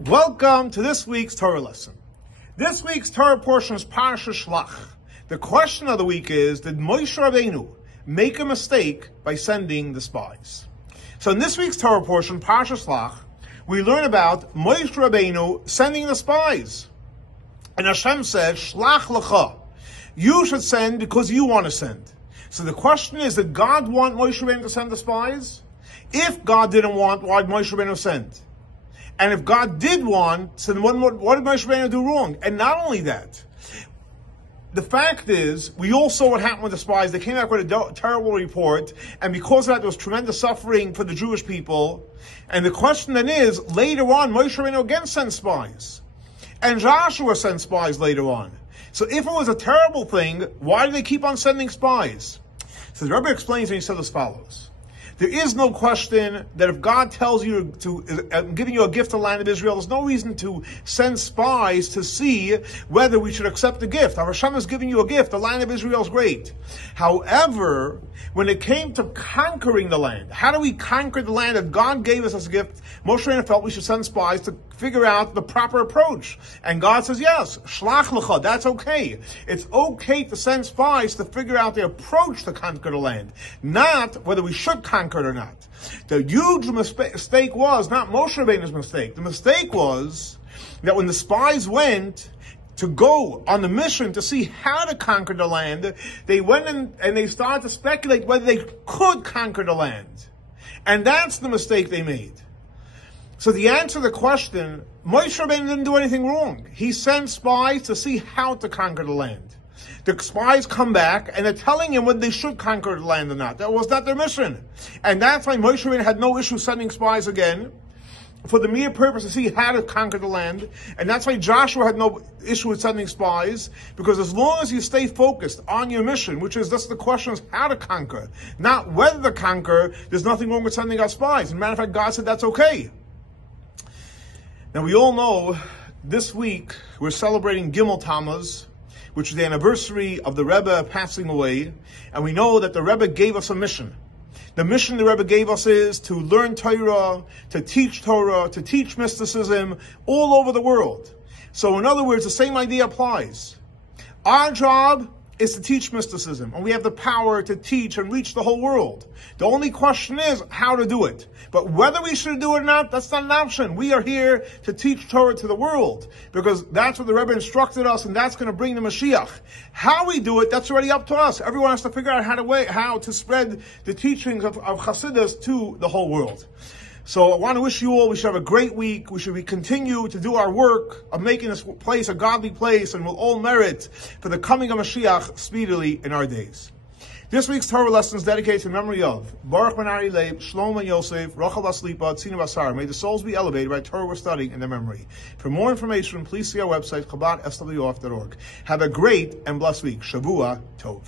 Welcome to this week's Torah lesson. This week's Torah portion is Parsha Shelach. The question of the week is, did Moshe Rabeinu make a mistake by sending the spies? So in this week's Torah portion, Parsha Shelach, we learn about Moshe Rabeinu sending the spies. And Hashem said, Shlach lecha. You should send because you want to send. So the question is, did God want Moshe Rabeinu to send the spies? If God didn't want, why did Moshe Rabeinu send? And if God did want, so then what did Moshe Rabeinu do wrong? And not only that, the fact is, we all saw what happened with the spies. They came back with a terrible report, and because of that, there was tremendous suffering for the Jewish people. And the question then is, later on, Moshe Rabeinu again sent spies. And Joshua sent spies later on. So if it was a terrible thing, why do they keep on sending spies? So the Rebbe explains, and he said as follows. There is no question that if God tells you giving you a gift to the land of Israel, there's no reason to send spies to see whether we should accept the gift. Hashem is giving you a gift. The land of Israel is great. However, when it came to conquering the land, how do we conquer the land that God gave us as a gift? Moshe Rabeinu felt we should send spies to figure out the proper approach. And God says, yes, shlach lecha, that's okay. It's okay to send spies to figure out the approach to conquer the land, not whether we should conquer it or not. The huge mistake was not Moshe Rabbeinu's mistake. The mistake was that when the spies went to go on the mission to see how to conquer the land, they went and they started to speculate whether they could conquer the land. And that's the mistake they made. So the answer to the question, Moshe Rabeinu didn't do anything wrong. He sent spies to see how to conquer the land. The spies come back and they're telling him whether they should conquer the land or not. That was not their mission. And that's why Moshe Rabeinu had no issue sending spies again, for the mere purpose to see how to conquer the land. And that's why Joshua had no issue with sending spies, because as long as you stay focused on your mission, which is, that's the question, is how to conquer, not whether to conquer, there's nothing wrong with sending out spies. As a matter of fact, God said that's okay. Now we all know this week we're celebrating Gimel Tammuz, which is the anniversary of the Rebbe passing away, and we know that the Rebbe gave us a mission. The mission the Rebbe gave us is to learn Torah, to teach mysticism all over the world. So in other words, the same idea applies. Our job is to teach mysticism, and we have the power to teach and reach the whole world. The only question is how to do it. But whether we should do it or not, that's not an option. We are here to teach Torah to the world, because that's what the Rebbe instructed us, and that's going to bring the Mashiach. How we do it, that's already up to us. Everyone has to figure out how to spread the teachings of Chassidus to the whole world. So I want to wish you all, we should have a great week. We should continue to do our work of making this place a godly place, and we'll all merit for the coming of Mashiach speedily in our days. This week's Torah lesson is dedicated to the memory of Baruch Ben Ari Leib, Shlomo and Yosef, Rachel Baslipa, Tzina Basar. May the souls be elevated by Torah we're studying in their memory. For more information, please see our website, chabad.swf.org. Have a great and blessed week. Shavua Tov.